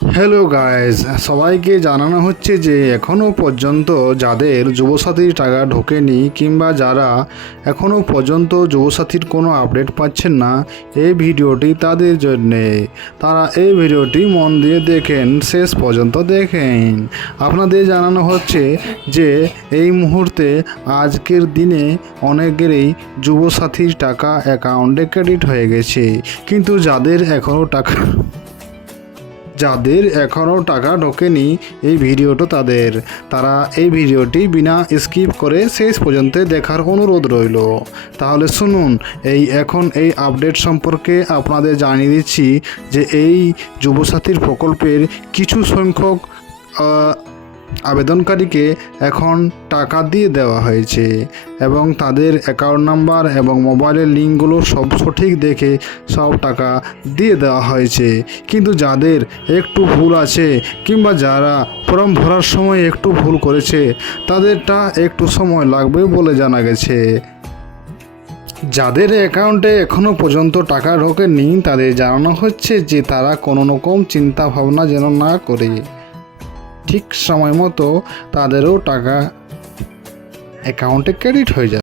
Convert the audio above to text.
Hello guys, সবাইকে জানানো হচ্ছে যে এখনও পর্যন্ত যাদের যুবসাথীর টাকা ঢোকেনি কিংবা যারা এখনও পর্যন্ত যুবসাথীর কোনো আপডেট পাচ্ছেন না, এই ভিডিওটি তাদের জন্যে। তারা এই ভিডিওটি মন দিয়ে দেখেন, শেষ পর্যন্ত দেখেন। আপনাদের জানানো হচ্ছে যে এই মুহূর্তে আজকের দিনে অনেকেরই যুবসাথীর টাকা অ্যাকাউন্টে ক্রেডিট হয়ে গেছে, কিন্তু যাদের এখনও টাকা ঢোকেনি এই ভিডিওটা তারা এই ভিডিওটি বিনা স্কিপ করে শেষ পর্যন্ত দেখার অনুরোধ রইল। তাহলে শুনুন, এখন এই আপডেট সম্পর্কে আপনাদের জানিয়ে দিচ্ছি যে এই যুবসাথীর প্রকল্পের কিছু সংখ্যক আবেদনকারীকে এখন টাকা দিয়ে দেওয়া হয়েছে এবং তাদের অ্যাকাউন্ট নাম্বার এবং মোবাইলের লিঙ্কগুলো সব সঠিক দেখে সব টাকা দিয়ে দেওয়া হয়েছে। কিন্তু যাদের একটু ভুল আছে কিংবা যারা ফর্ম ভরার সময় একটু ভুল করেছে, তাদেরটা একটু সময় লাগবে বলে জানা গেছে। যাদের অ্যাকাউন্টে এখনও পর্যন্ত টাকা ঢোকেনি তাদের জানানো হচ্ছে যে তারা কোনো রকম চিন্তা ভাবনা যেন না করে ঠিক সময় মতো তাদেরও টাকা অ্যাকাউন্টে ক্রেডিট হয়ে যায়।